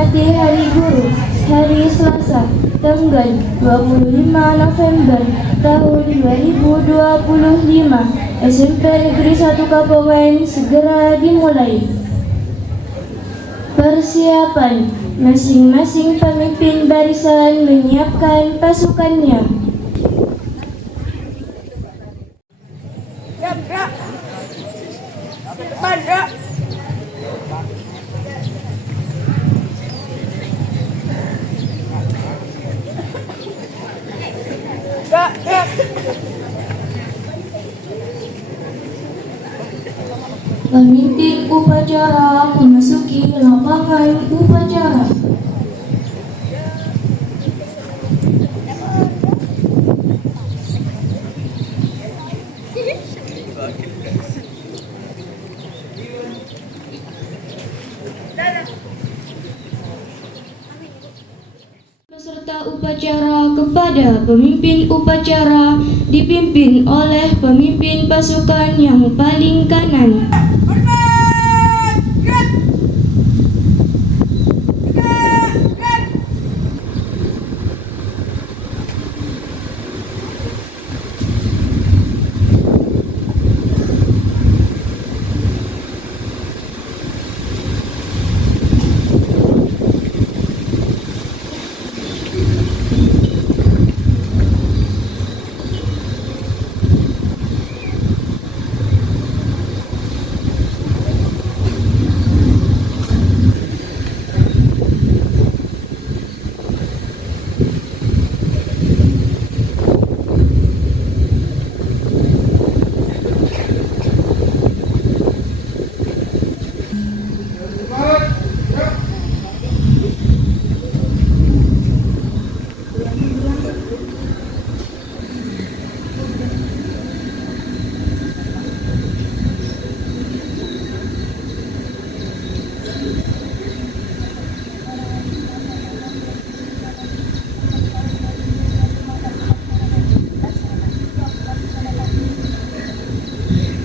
memperingati Hari Guru, hari Selasa, tanggal 25 November tahun 2025, SMP Negeri 1 Kapowen segera dimulai. Persiapan, masing-masing pemimpin barisan menyiapkan pasukannya. Pemimpin upacara memasuki lapangan upacara. Peserta upacara kepada pemimpin upacara dipimpin oleh pemimpin pasukan yang paling kanan.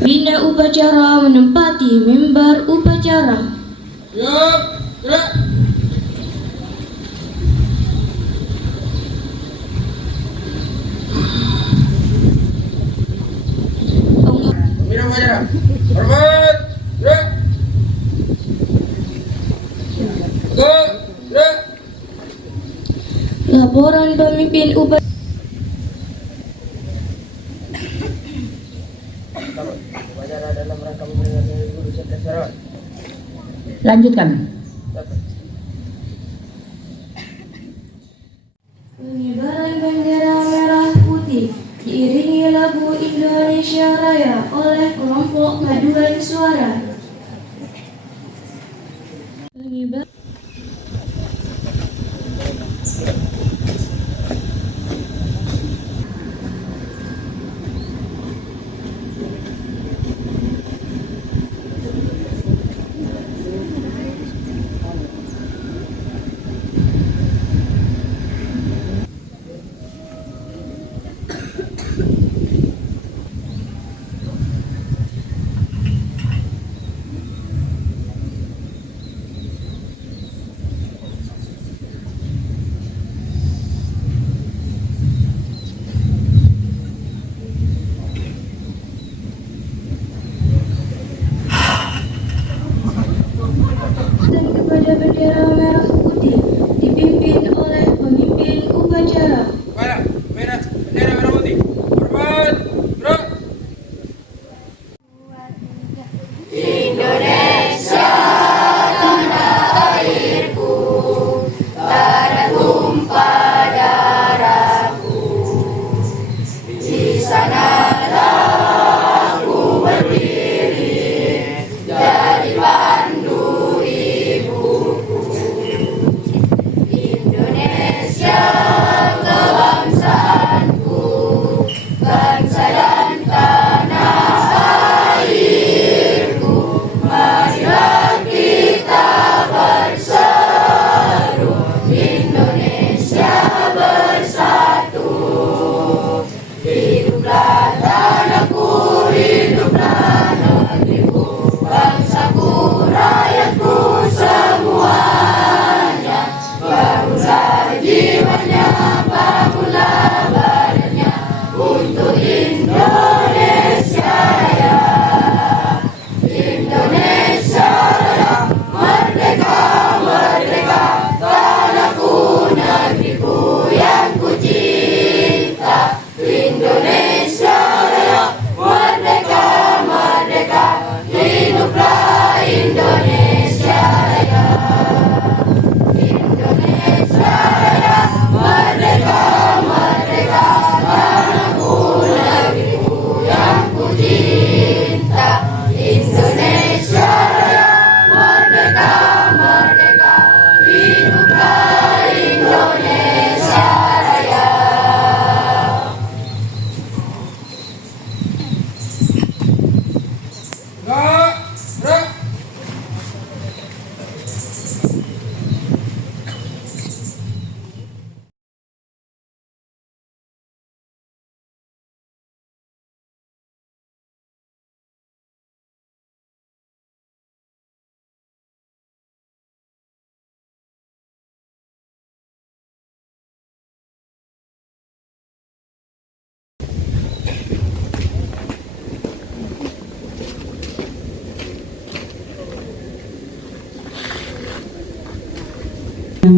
Bina upacara menempati mimbar upacara. Siap, gerak. Bina upacara. Hormat, gerak. Gerak. Laporan pemimpin upacara. Upacara dalam rangka memperingati Hari Guru Center Sarawak. Lanjutkan. Pengibaran bendera merah putih diiringi lagu Indonesia Raya oleh kelompok paduan suara. Pengibaran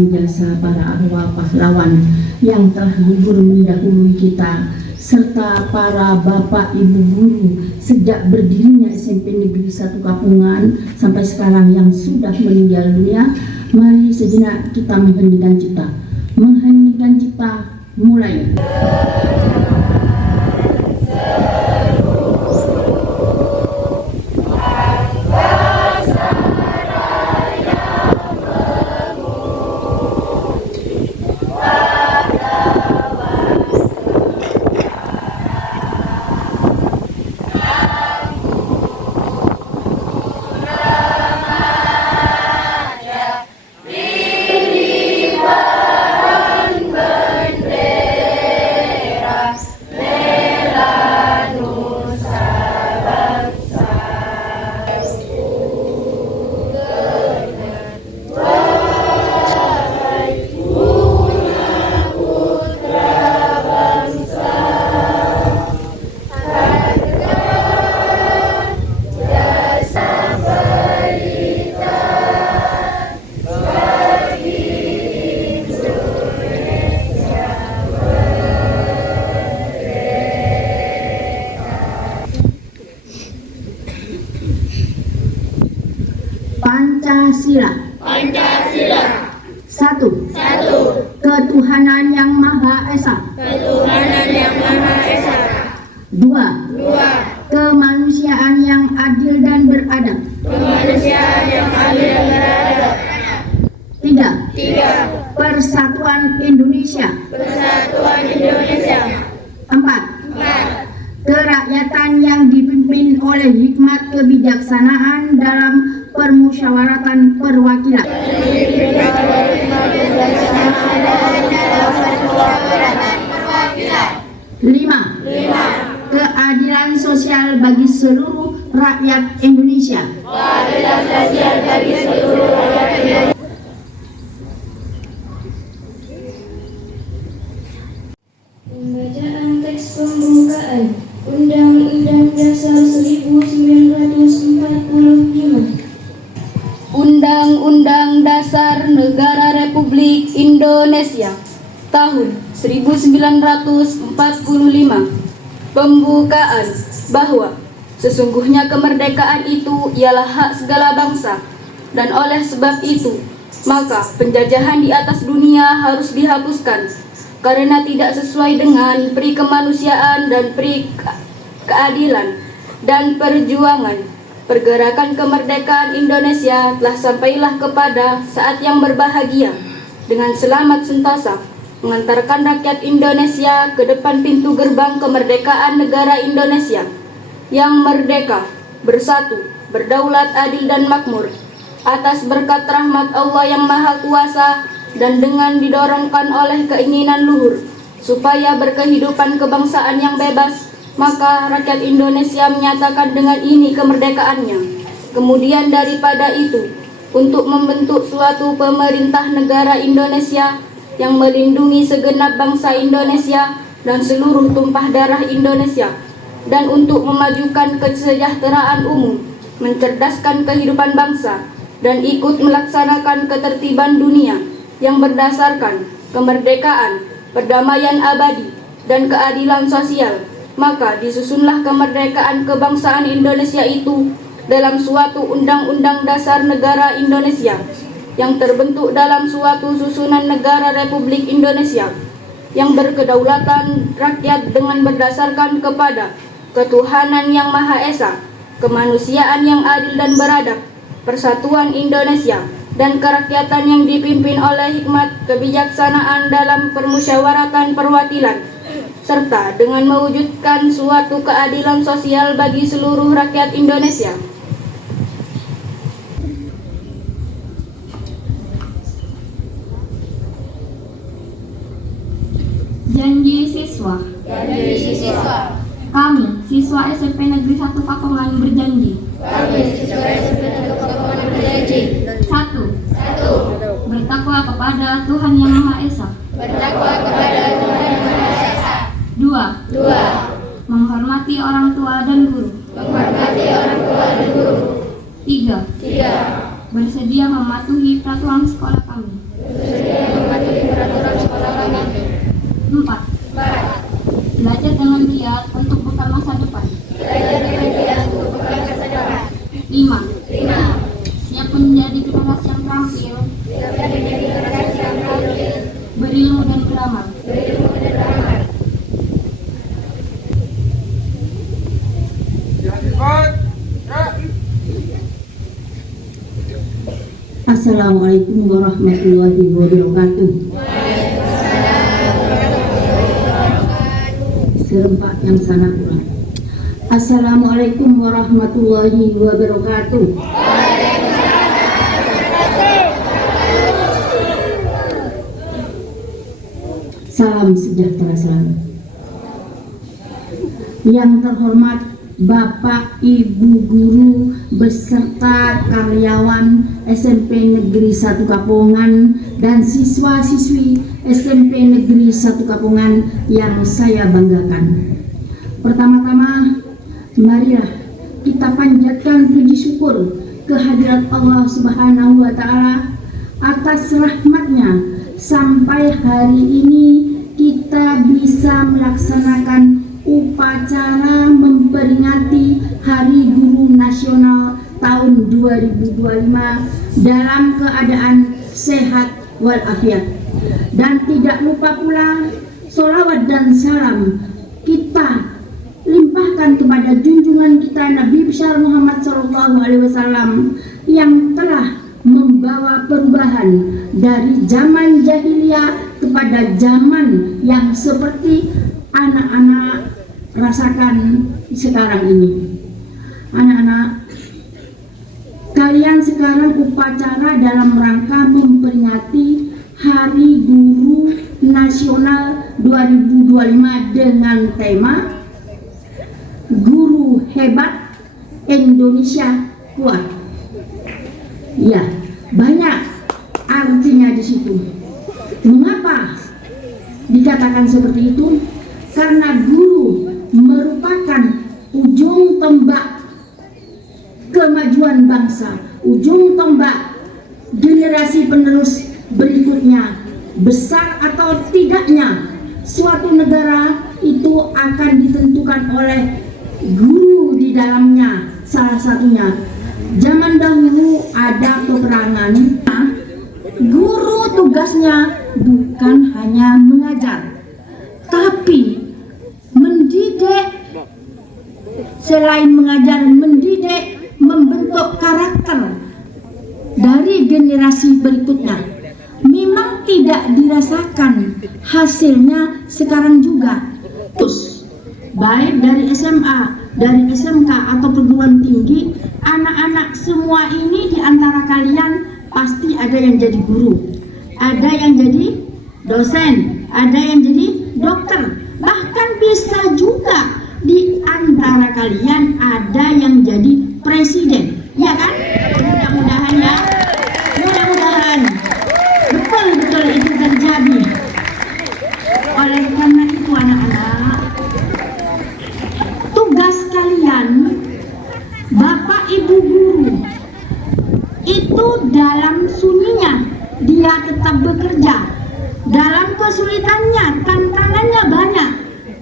dan jasa para arwah pahlawan yang telah gugur mendahului kita, serta para bapak ibu guru sejak berdirinya SMP Negeri 1 Kapungan sampai sekarang yang sudah meninggal dunia. Mari sejenak kita mengheningkan cipta. Mengheningkan cipta, mulai. Pancasila. Pancasila. Satu. Ketuhanan yang Maha Esa. Ketuhanan yang Maha Esa. Dua. 2. Kemanusiaan yang adil dan beradab. Kemanusiaan yang adil dan beradab. Tiga. 3. Persatuan Indonesia. Persatuan Indonesia. 4. Kerakyatan yang dipimpin oleh hikmat kebijaksanaan dalam permusyawaratan perwakilan. 5. Keadilan sosial bagi seluruh rakyat Indonesia. Keadilan sosial bagi seluruh rakyat Indonesia. Pembacaan teks pembukaan Undang-Undang Dasar 1945. Undang-Undang Dasar Negara Republik Indonesia tahun 1945. Pembukaan bahwa sesungguhnya kemerdekaan itu ialah hak segala bangsa, dan oleh sebab itu maka penjajahan di atas dunia harus dihapuskan karena tidak sesuai dengan peri kemanusiaan dan peri keadilan dan perjuangan. Pergerakan kemerdekaan Indonesia telah sampailah kepada saat yang berbahagia dengan selamat sentosa, mengantarkan rakyat Indonesia ke depan pintu gerbang kemerdekaan negara Indonesia yang merdeka, bersatu, berdaulat, adil dan makmur atas berkat rahmat Allah yang Maha Kuasa, dan dengan didorongkan oleh keinginan luhur supaya berkehidupan kebangsaan yang bebas, maka rakyat Indonesia menyatakan dengan ini kemerdekaannya. Kemudian daripada itu, untuk membentuk suatu pemerintah negara Indonesia yang melindungi segenap bangsa Indonesia dan seluruh tumpah darah Indonesia, dan untuk memajukan kesejahteraan umum, mencerdaskan kehidupan bangsa, dan ikut melaksanakan ketertiban dunia yang berdasarkan kemerdekaan, perdamaian abadi, dan keadilan sosial, maka disusunlah kemerdekaan kebangsaan Indonesia itu dalam suatu Undang-Undang Dasar Negara Indonesia yang terbentuk dalam suatu susunan negara Republik Indonesia yang berkedaulatan rakyat dengan berdasarkan kepada ketuhanan yang Maha Esa, kemanusiaan yang adil dan beradab, persatuan Indonesia, dan kerakyatan yang dipimpin oleh hikmat kebijaksanaan dalam permusyawaratan perwakilan, serta dengan mewujudkan suatu keadilan sosial bagi seluruh rakyat Indonesia. Janji siswa. Kami, siswa SMP Negeri 1 Kapungan berjanji. Satu. Bertakwa kepada Tuhan Yang Maha Esa. Dua. Menghormati orang tua dan guru. Tiga. Bersedia mematuhi peraturan sekolah kami. Belajar dengan giat untuk bekal masa depan. 5. Siap menjadi generasi yang terampil, berilmu dan beramal. Assalamualaikum warahmatullahi wabarakatuh. Serempak yang sana pula. Assalamualaikum warahmatullahi wabarakatuh. Salam sejahtera selalu. Yang terhormat Bapak, Ibu guru beserta karyawan SMP Negeri 1 Kapongan dan siswa-siswi SMP Negeri 1 Kapongan yang saya banggakan. Pertama-tama, marilah kita panjatkan puji syukur kehadirat Allah Subhanahu wa Ta'ala atas rahmatnya sampai hari ini kita bisa melaksanakan upacara memperingati Hari Guru Nasional tahun 2025 dalam keadaan sehat walafiat. Dan tidak lupa pula sholawat dan salam kita limpahkan kepada junjungan kita Nabi besar Muhammad SAW yang telah membawa perubahan dari zaman jahiliyah kepada zaman yang seperti anak-anak rasakan sekarang ini. Anak-anak, kalian sekarang upacara dalam rangka memperingati Hari Guru Nasional 2025 dengan tema Guru Hebat, Indonesia Kuat. Ya, banyak artinya di situ. Mengapa dikatakan seperti itu? Karena guru merupakan ujung tombak kemajuan bangsa, ujung tombak generasi penerus berikutnya. Besar atau tidaknya suatu negara itu akan ditentukan oleh guru di dalamnya. Salah satunya, zaman dahulu ada peperangan. Guru tugasnya bukan hanya mengajar, tapi mendidik. Selain mengajar, mendidik, membentuk karakter dari generasi berikutnya. Memang tidak dirasakan hasilnya sekarang juga. Terus, baik dari SMA, dari SMK atau perguruan tinggi, anak-anak semua ini di antara kalian pasti ada yang jadi guru, ada yang jadi dosen, ada yang jadi dokter, bahkan bisa juga di antara kalian ada yang jadi presiden, ya kan? Mudah-mudahan ya, mudah-mudahan betul-betul itu terjadi. Oleh karena itu anak-anak, tugas kalian, Bapak Ibu guru, itu dalam sunyinya dia tetap bekerja, dalam kesulitannya, tantangannya banyak,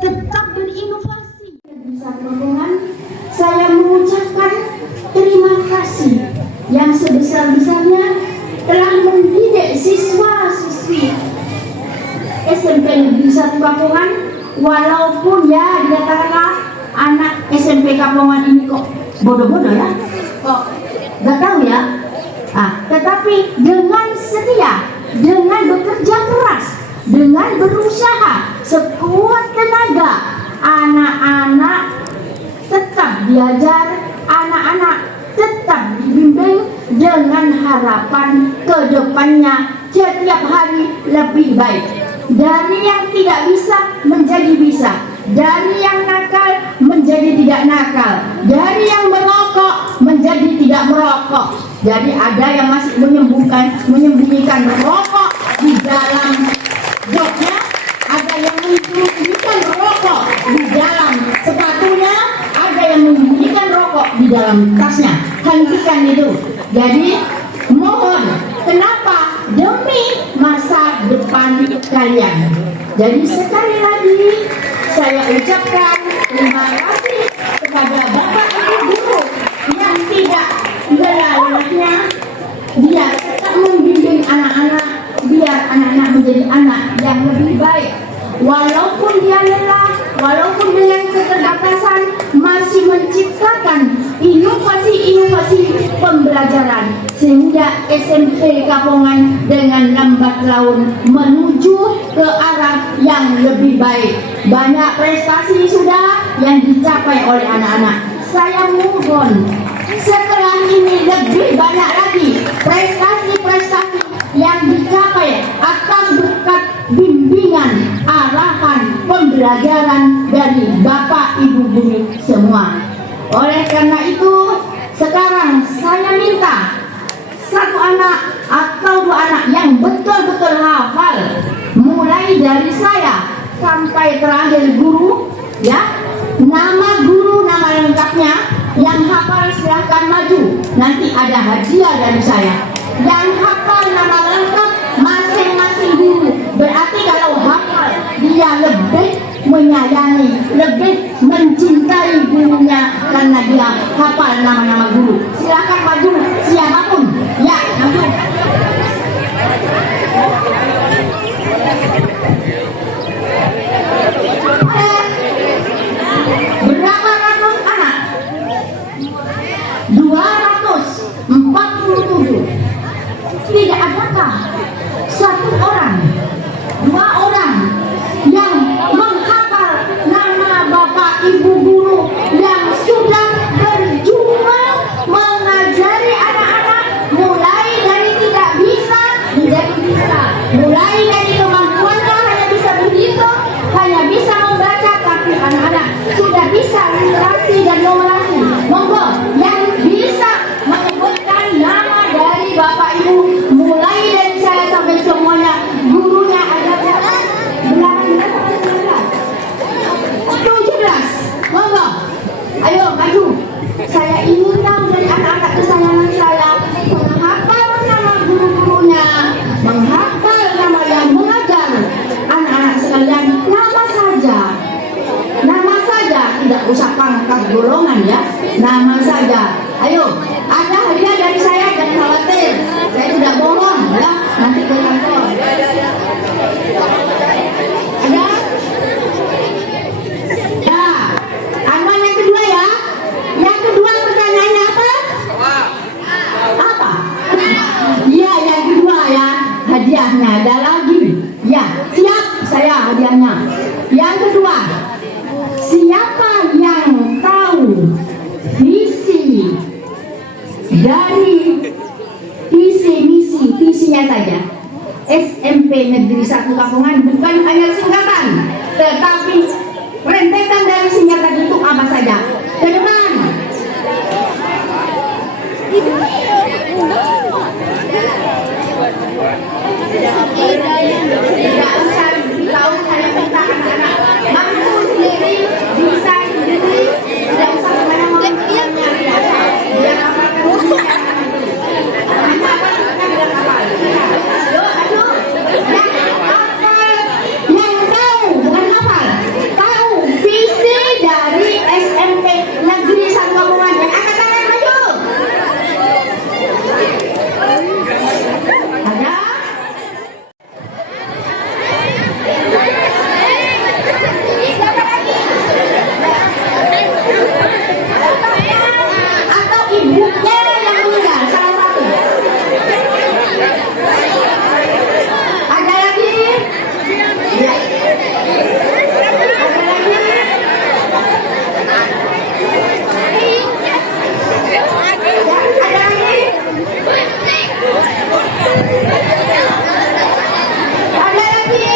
tetap berinovasi. Saya mengucapkan terima kasih yang sebesar-besarnya telah mendidik siswa-siswi SMP Negeri 1 Kapongan, walaupun ya dikatakanlah anak SMP Kapongan ini kok bodoh-bodoh ya, kok gak tahu ya. Tetapi dengan setia, dengan bekerja keras, dengan berusaha sekuat tenaga, anak-anak tetap diajar, anak-anak tetap dibimbing dengan harapan ke depannya setiap hari lebih baik. Dari yang tidak bisa menjadi bisa, dari yang nakal menjadi tidak nakal, dari yang merokok menjadi tidak merokok. Jadi ada yang masih menyembunyikan rokok di dalam joknya, ada yang menyembunyikan rokok di dalam sepatunya, ada yang menyembunyikan rokok di dalam tasnya. Hentikan itu. Jadi mohon, kenapa? Demi masa depan kalian. Jadi sekali lagi saya ucapkan terima kasih kepada Bapak Ibu guru yang tidak lelah-lelahnya biar tetap membimbing anak-anak, biar anak-anak menjadi anak yang lebih baik. Walaupun dia lelah, walaupun dengan keterbatasan, masih menciptakan inovasi-inovasi pembelajaran sehingga SMP Kapongan dengan lambat laun menuju ke arah yang lebih baik. Banyak prestasi sudah yang dicapai oleh anak-anak. Saya mohon setelah ini lebih banyak lagi prestasi-prestasi yang dicapai atas berkat bimbingan, arahan, pembelajaran dari Bapak Ibu guru semua. Oleh karena itu, sekarang saya minta satu anak atau dua anak yang betul-betul hafal, mulai dari saya sampai terakhir guru, ya, nama guru, nama lengkapnya, yang hafal silahkan maju. Nanti ada hadiah dari saya. Yang hafal nama lengkap masing-masing guru, berarti kalau hafal dia lebih menyayangi, lebih mencintai gurunya karena dia hafal nama-nama guru. Silakan maju siapapun, ya, maju. Berapa ratus anak? 247. Tidak adakah satu orang, dua orang yang menghafal nama Bapak Ibu guru yang sudah berjuang mengajari anak-anak mulai dari tidak bisa menjadi bisa, mulai dari kemampuannya hanya bisa berhitung, hanya bisa membaca, tapi anak-anak sudah bisa literasi dan numerasi. Monggo yang bisa menyebutkan nama dari Bapak Ibu, mulai dari saya sampai semuanya, gurunya ada berapa? 17. Monggo, ayo maju. Saya ingin tahu dari anak-anak kesayangan saya, menghafal nama guru-gurunya, menghafal nama yang mengajar. Anak-anak sekalian, nama saja, tidak usah pangkat golongan ya, nama saja. Ayo, ada hadiah dari saya, jangan khawatir, saya tidak bohong ya, nanti ke kantor. Ada? Ya, aman yang kedua ya. Yang kedua pertanyaannya apa? Apa? Iya, yang kedua ya, hadiahnya ada lagi. Ya, siap saya hadiahnya. Yang kedua, siapa yang tahu visi dari visinya saja SMP Negeri 1 Kapongan, bukan hanya singkatan, tetapi rentetan dari singkatan itu apa saja. Ke depan. Tidak usah tahu, saya minta anak-anak mampu sendiri, bisa sendiri, tidak usah kemana-mana. Biar yang tahu, bukan hafal, tahu visi dari SMP Negeri 1 Kapongan, yang angkat tangan maju. Ada? Atau ibunya yang meninggal, salah satu. Ada lagi? Ya. Ada lagi? Ya, ada lagi? Ada lagi?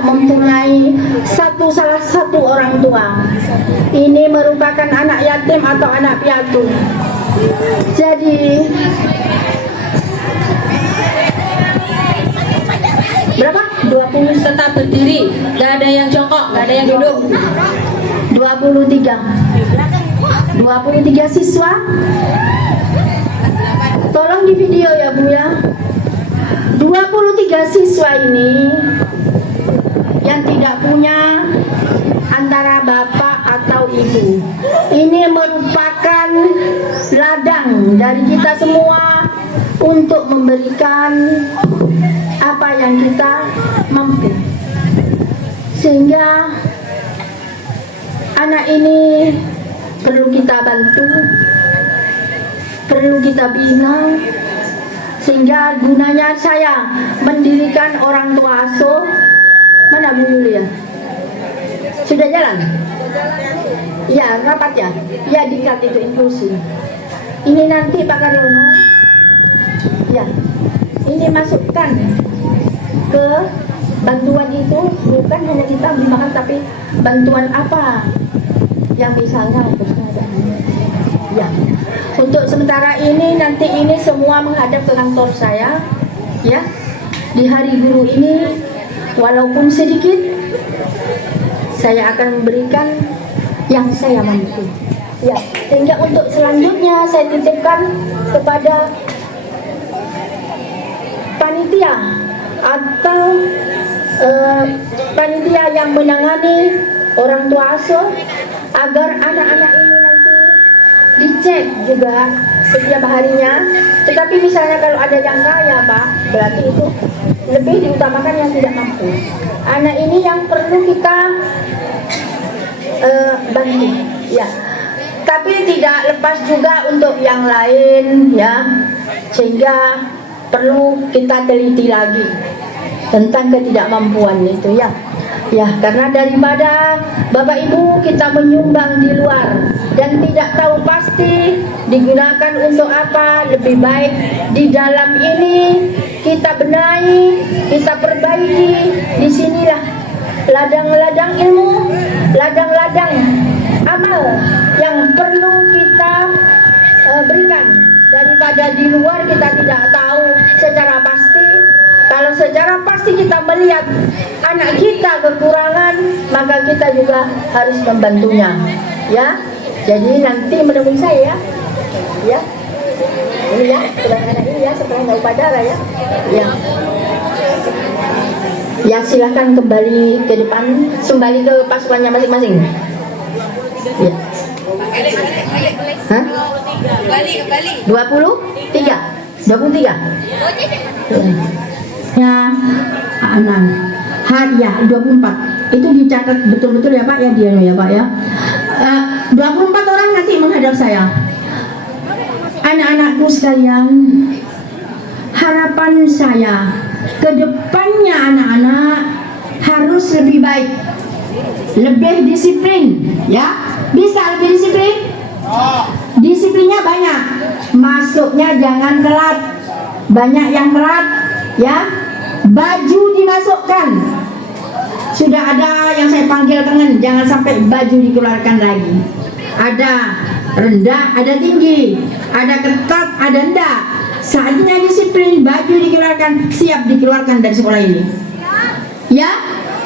tidak mempunyai salah satu orang tua. Ini merupakan anak yatim atau anak piatu. Jadi berapa? 20. Tetap berdiri, gak ada yang jongkok, gak ada yang duduk. 23 siswa. Tolong di video ya Bu ya. 23 siswa ini yang tidak punya antara bapak atau ibu. Ini merupakan ladang dari kita semua untuk memberikan apa yang kita mampu. Sehingga anak ini perlu kita bantu, perlu kita bina, sehingga gunanya saya mendirikan orang tua asuh. Mana Bu Yulia? Sudah jalan? Ya, rapat ya? Ya, diklat itu inklusi. Ini nanti Pak Karyono, ya, ini masukkan ke bantuan itu, bukan hanya kita beli makan, tapi bantuan apa yang misalnya ya. Untuk sementara ini, nanti ini semua menghadap ke kantor saya, ya. Di hari guru ini, walaupun sedikit, saya akan memberikan yang saya mampu. Ya, sehingga untuk selanjutnya saya titipkan kepada panitia atau panitia yang menangani orang tua asuh, agar anak-anak ini nanti dicek juga setiap harinya. Tetapi misalnya kalau ada yang kaya Pak, berarti itu lebih diutamakan yang tidak mampu. Anak ini yang perlu kita bantu, ya. Tapi tidak lepas juga untuk yang lain, ya. Sehingga perlu kita teliti lagi tentang ketidakmampuan itu, ya. Ya, karena daripada Bapak Ibu kita menyumbang di luar dan tidak tahu pasti digunakan untuk apa, lebih baik di dalam ini kita benahi, kita perbaiki. Disinilah ladang-ladang ilmu, ladang-ladang amal yang perlu kita berikan, daripada di luar kita tidak tahu secara pasti. Kalau secara pasti kita melihat anak kita kekurangan, maka kita juga harus membantunya, ya. Jadi nanti menemui saya, ya. Ini ya, setelah anak ini ya, setelah upacara ya. Ya. Ya, silahkan kembali ke depan, kembali ke pasukannya masing-masing. Ya. Hah? Kembali. 23. Ya. Ya, anak hadiah 24 itu dicatat betul-betul ya Pak ya, dia ya Pak ya. 24 orang nanti menghadap saya. Anak-anakku sekalian, harapan saya ke depannya anak-anak harus lebih baik, lebih disiplin, ya. Bisa lebih disiplin? Disiplinnya banyak, masuknya jangan telat. Banyak yang telat, ya. Baju dimasukkan. Sudah ada yang saya panggil kangen, jangan sampai baju dikeluarkan lagi. Ada rendah, ada tinggi, ada ketat, ada enggak. Saatnya disiplin, baju dikeluarkan, siap dikeluarkan dari sekolah ini. Ya,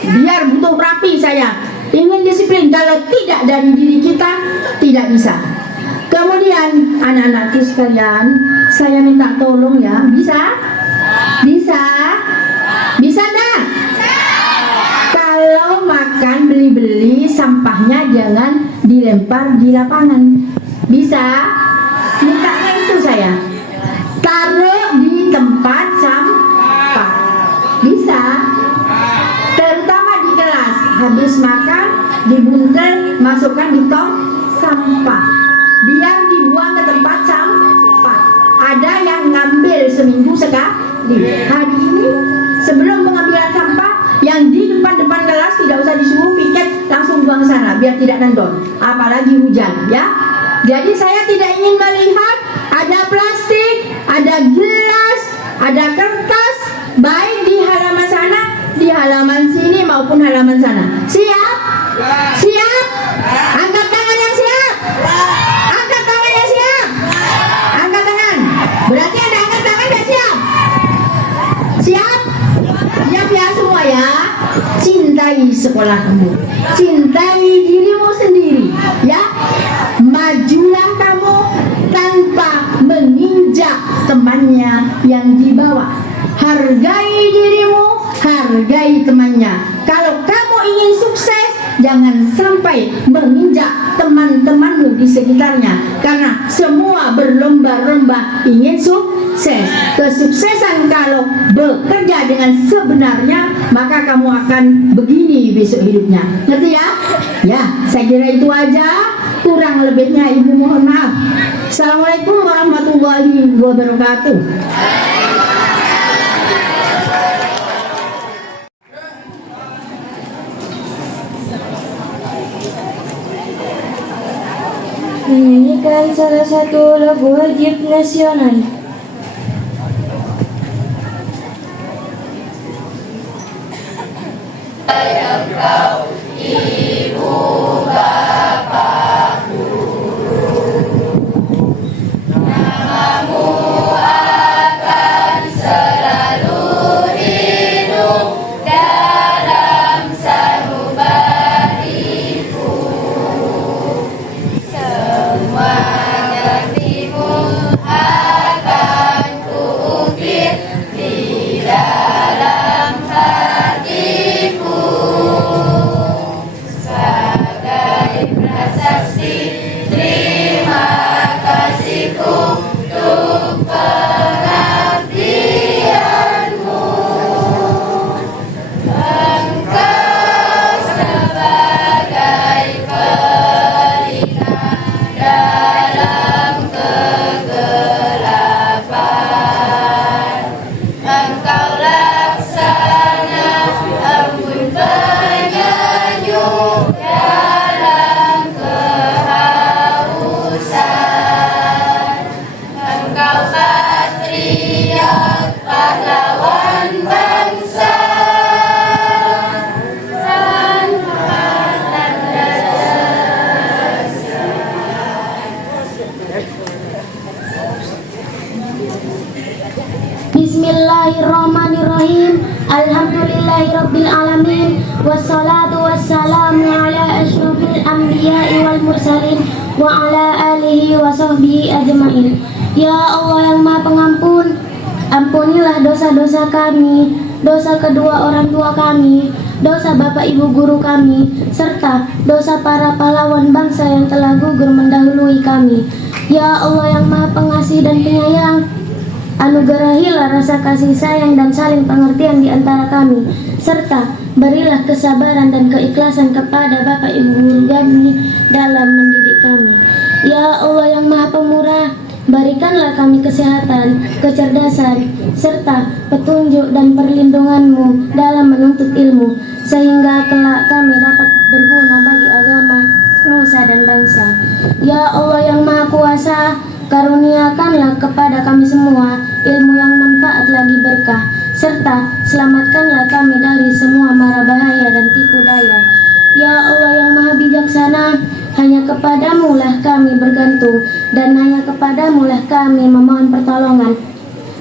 biar butuh rapi saya. Ingin disiplin, kalau tidak dari diri kita, tidak bisa. Kemudian anak-anakku sekalian, saya minta tolong ya, bisa? Bisa? Bisa enggak? Kalau makan beli-beli, sampahnya jangan dilempar di lapangan. Bisa? Mintanya itu saya. Taruh di tempat sampah. Bisa? Terutama di kelas, habis makan dibuntel, masukkan di tong sampah. Biar dibuang ke tempat sampah. Ada yang ngambil seminggu sekali. Hari ini sebelum pengambilan sampah, yang di depan kelas tidak usah disuruh piket, langsung buang ke sana biar tidak nendon, apalagi hujan, ya. Jadi saya tidak ingin melihat ada plastik, ada gelas, ada kertas, baik di halaman sana, di halaman sini maupun halaman sana. Siap? Siap? Angkat tangan yang siap. Angkat tangan yang siap. Angkat tangan. Berarti ada angkat tangan yang siap. Siap? Siap ya semua ya. Cintai sekolahmu, cintai dirimu sendiri, ya. Majulah kamu tanpa menginjak temannya yang di bawah. Hargai dirimu, hargai temannya. Kalau kamu ingin sukses, jangan sampai menginjak teman-temanmu di sekitarnya, karena semua berlomba-lomba ingin sukses. Kesuksesan kalau bekerja dengan sebenarnya, maka kamu akan begini besok hidupnya. Ngerti ya? Ya, saya kira itu aja. Kurang lebihnya ibu mohon maaf. Assalamualaikum warahmatullahi wabarakatuh. Menyanyikan salah satu lagu wajib nasional. Bismillahirrahmanirrahim. Alhamdulillahirabbil alamin. Wassalatu wassalamu ala asyrofil anbiya'i wal mursalin wa ala alihi wa sahbihi ajmain. Ya Allah yang Maha Pengampun, ampunilah dosa-dosa kami, dosa kedua orang tua kami, dosa bapak ibu guru kami, serta dosa para pahlawan bangsa yang telah gugur mendahului kami. Ya Allah yang Maha Pengasih dan Penyayang, anugerahilah rasa kasih sayang dan saling pengertian di antara kami, serta berilah kesabaran dan keikhlasan kepada bapak ibu guru kami dalam mendidik kami. Ya Allah yang Maha Pemurah, berikanlah kami kesehatan, kecerdasan, serta petunjuk dan perlindungan-Mu dalam menuntut ilmu, sehingga kelak kami dapat berguna bagi agama, nusa dan bangsa. Ya Allah yang Maha Kuasa, karuniakanlah kepada kami semua ilmu yang manfaat lagi berkah, serta selamatkanlah kami dari semua mara bahaya dan tipu daya. Ya Allah yang Maha Bijaksana, hanya kepadamu lah kami bergantung, dan hanya kepadamu lah kami memohon pertolongan.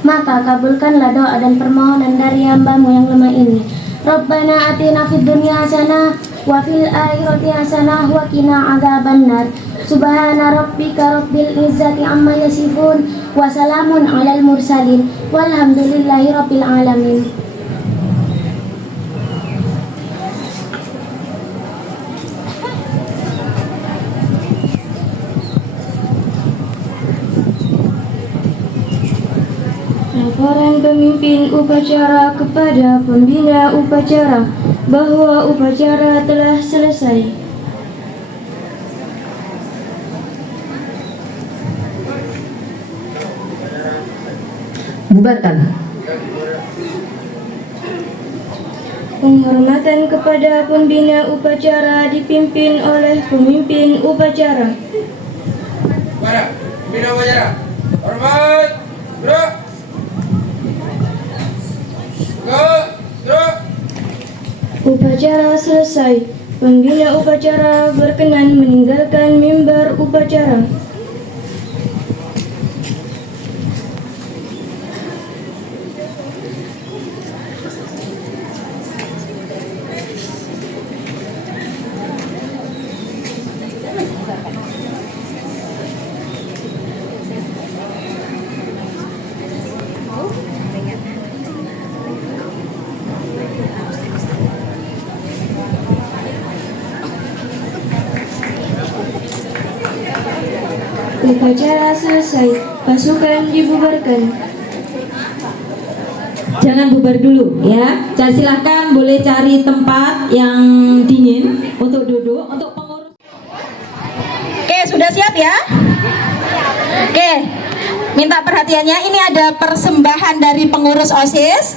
Maka kabulkanlah doa dan permohonan dari hamba-Mu yang lemah ini. Rabbana atina fid dunya hasanah wa fil akhirati hasanah wa qina adzabannar. Subhana rabbika rabbil izzati amma yasifun wa salamun alal mursalin walhamdulillahi rabbil alamin. Laporan pemimpin upacara kepada pembina upacara bahwa upacara telah selesai. Bubarkan. Penghormatan kepada pembina upacara dipimpin oleh pemimpin upacara. Para pembina upacara, hormat, gerak, gerak. Upacara selesai. Pembina upacara berkenan meninggalkan mimbar upacara. Upacara selesai, pasukan dibubarkan. Jangan bubar dulu ya. Silahkan boleh cari tempat yang dingin untuk duduk. Untuk pengurus. Oke, sudah siap ya? Oke, minta perhatiannya. Ini ada persembahan dari pengurus OSIS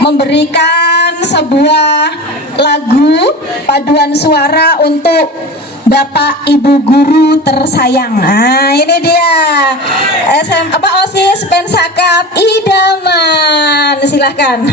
memberikan sebuah lagu paduan suara untuk Bapak Ibu guru tersayang. Nah, ini dia OSIS Pensakap Idaman. Silahkan.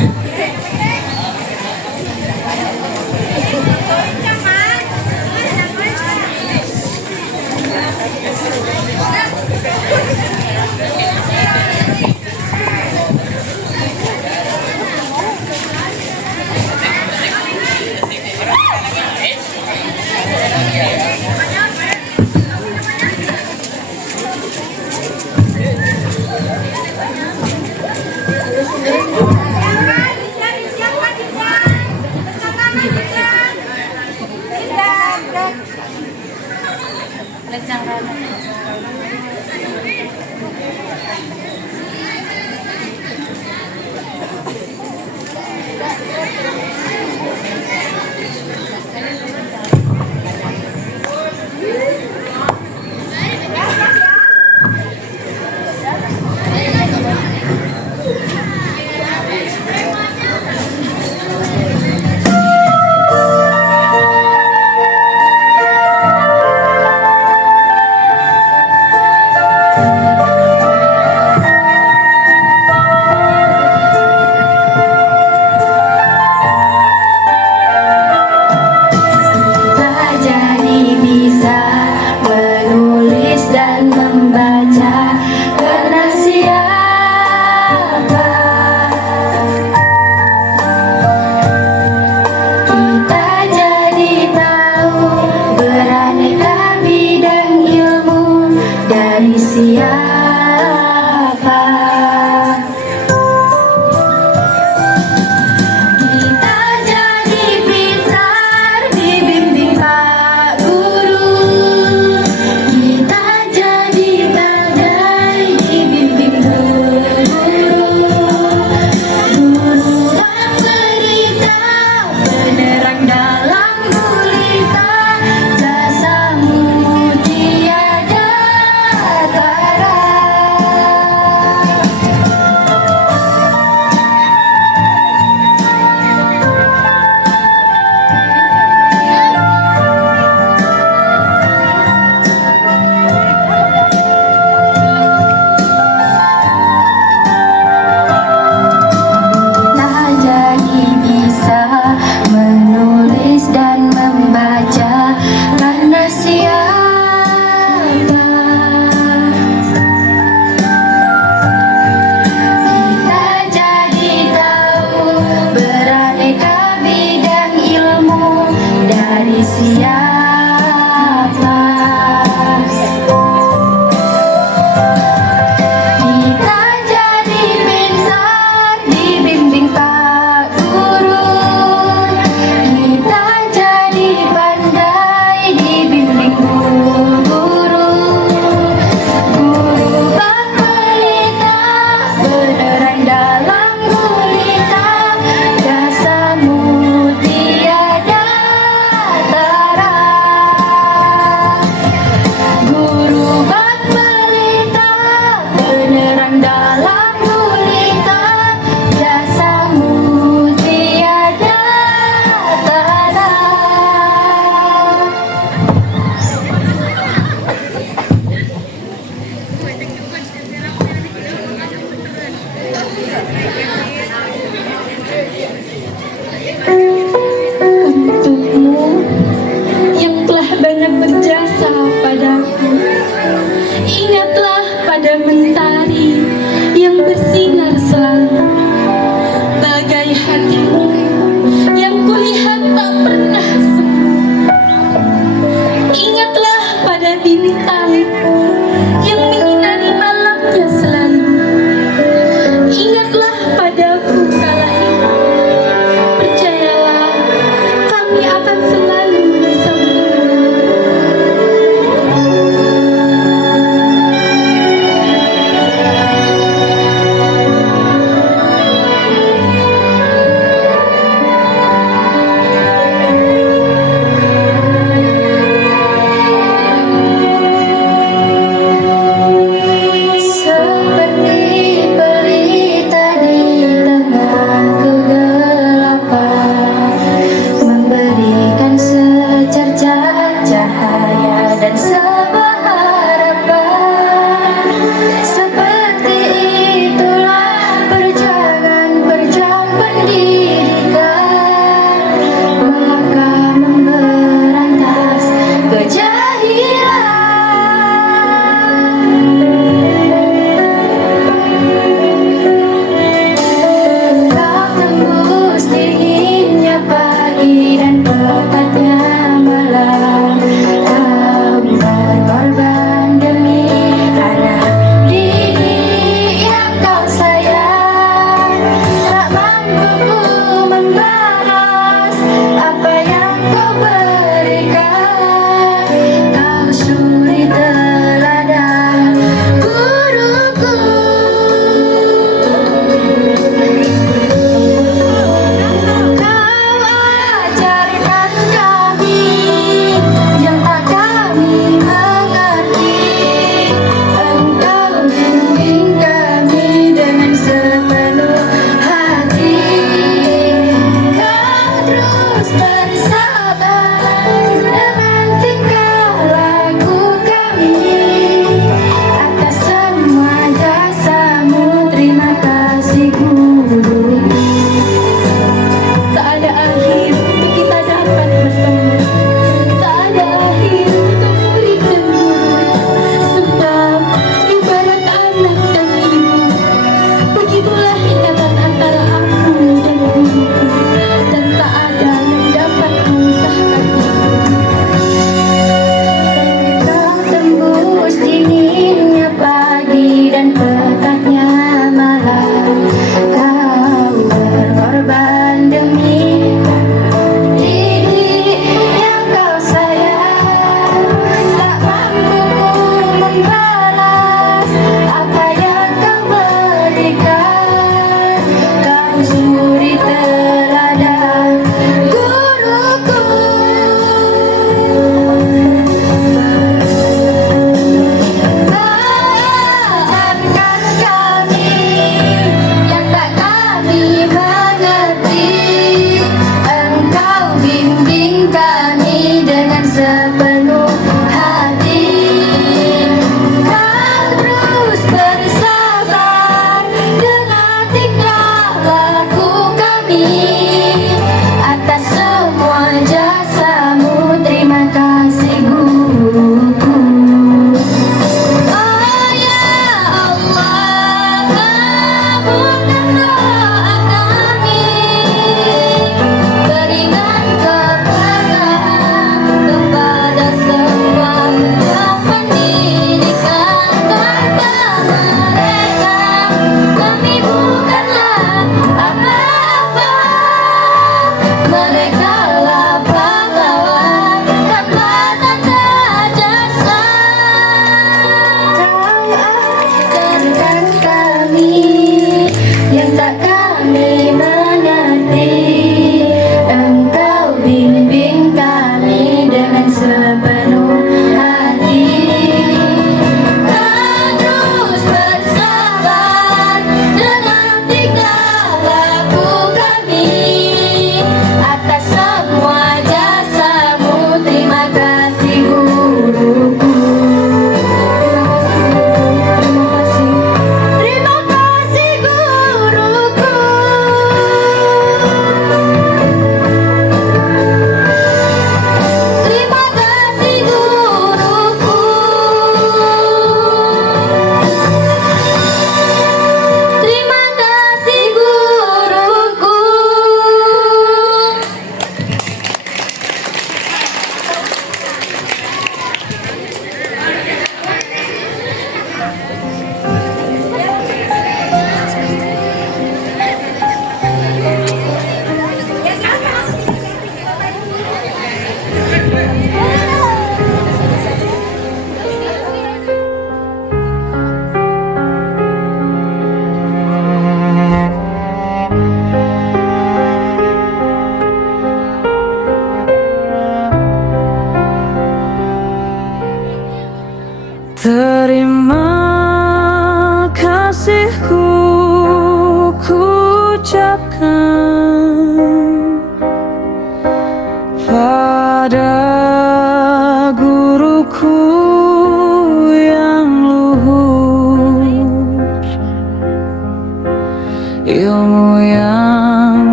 Jasamu tiada tara.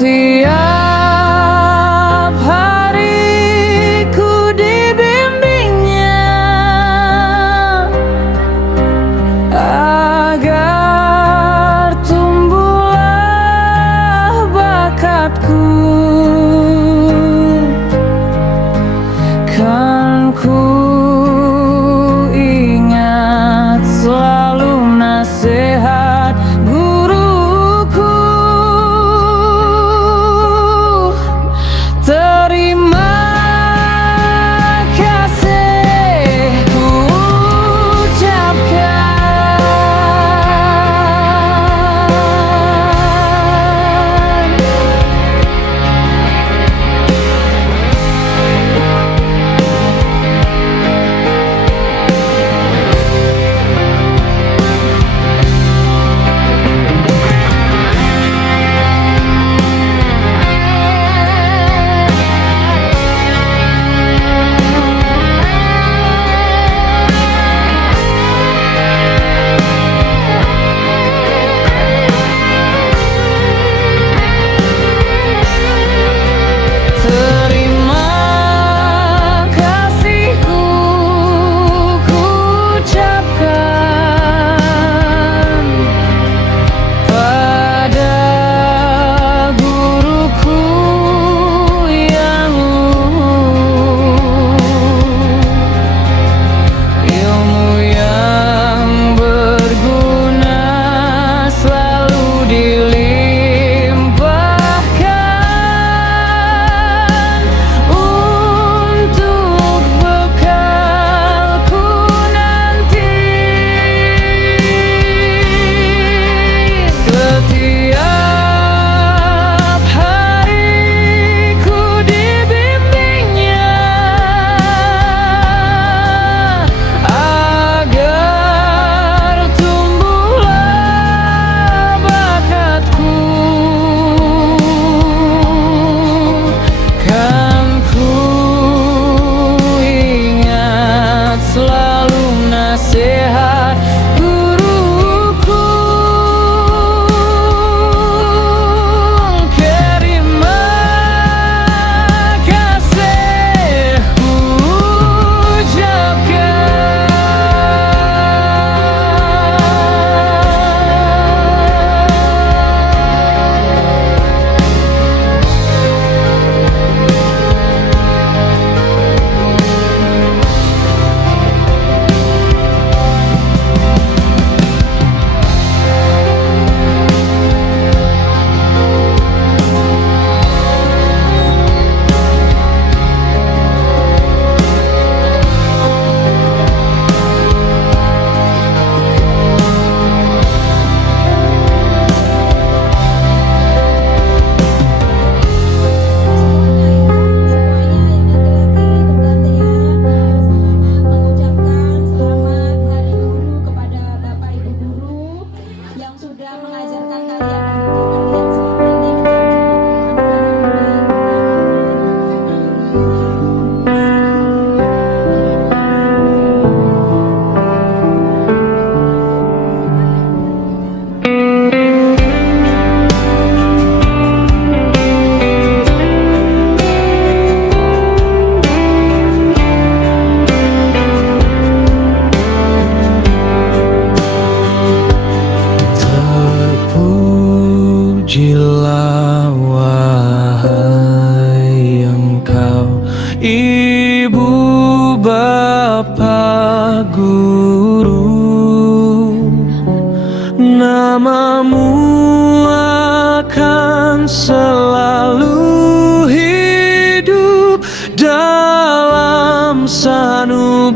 Setiap hariku dibimbingnya agar tumbuhlah bakatku. Kan ku ingat selalu nasihat guruku. Terima kasih ku ucapkan. Terima kasihku ku ucapkan pada guruku yang ilmu yang berguna selalu dilimpahkan untuk bekalku nanti. Setiap hariku dibimbingnya agar tumbuhlah bakatku. Kan ku ingat selalu nasihat guruku. Terima kasih ku mengucapkan selamat Hari Guru kepada Bapak Ibu guru yang sudah mengajarkan kalian dan mendidik kalian selama ini terpujilah wahai Engkau, Ibu Bapa Guru. Namamu akan selalu hidup dalam sanubariku.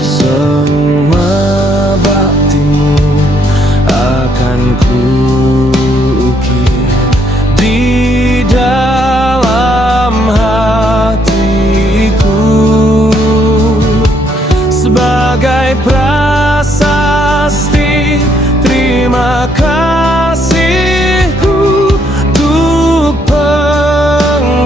Semua baktimu akan kuukir di dalam hatiku sebagai prasasti terima kasihku untuk pengabdian.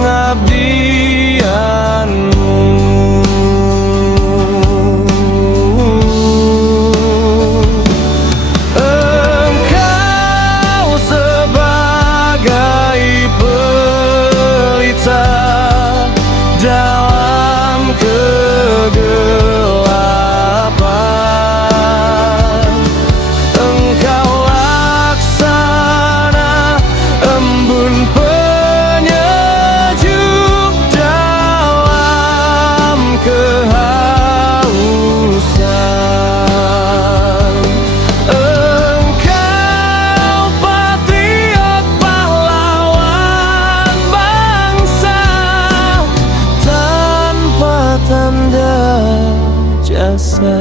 kuasa.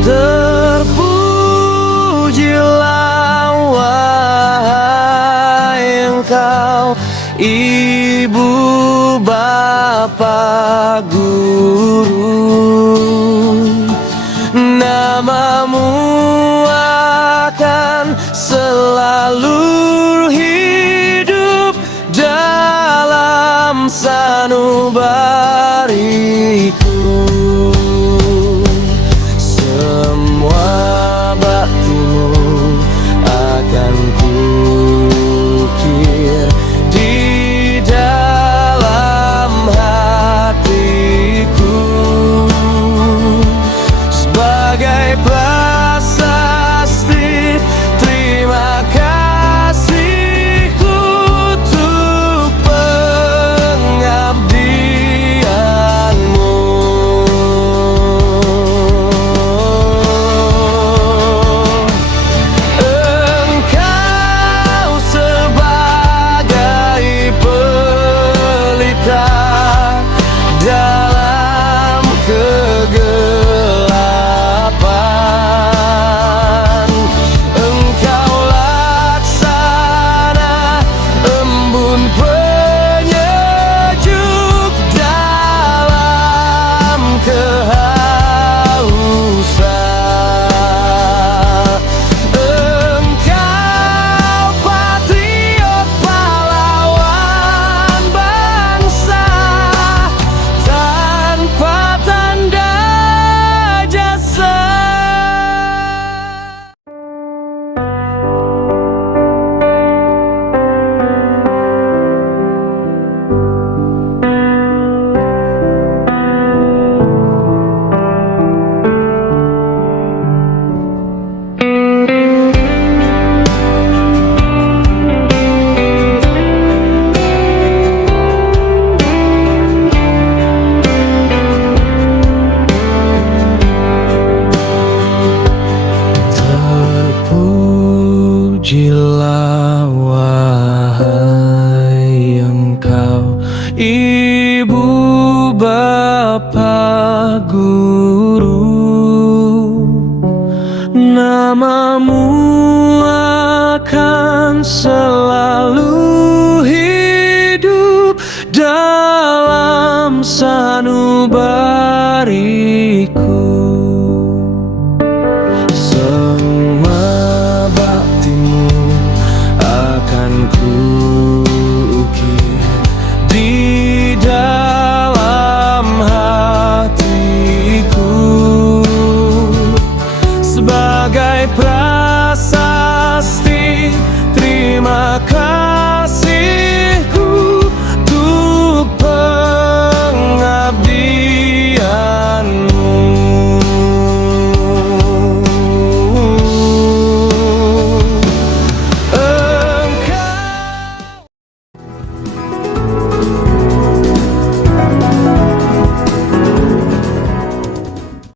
Terpujilah wahai Engkau, Ibu Bapa Guru, namamu akan selalu hidup dalam sanubariku. Semua baktimu akan kukir di dalam hatiku sebagai prasasti terima kasihku untuk pengabdianmu. Engkau sebagai pelita dalam kegelapan, Engkau laksana embun penyejuk dalam kehausan. Engkau patriot pahlawan bangsa tanpa tanda jasa. Terpujilah wahai Engkau, Ibu Bapa Guru, namamu akan selalu hidup dalam sanubariku. Semua baktimu akan kuukir di dalam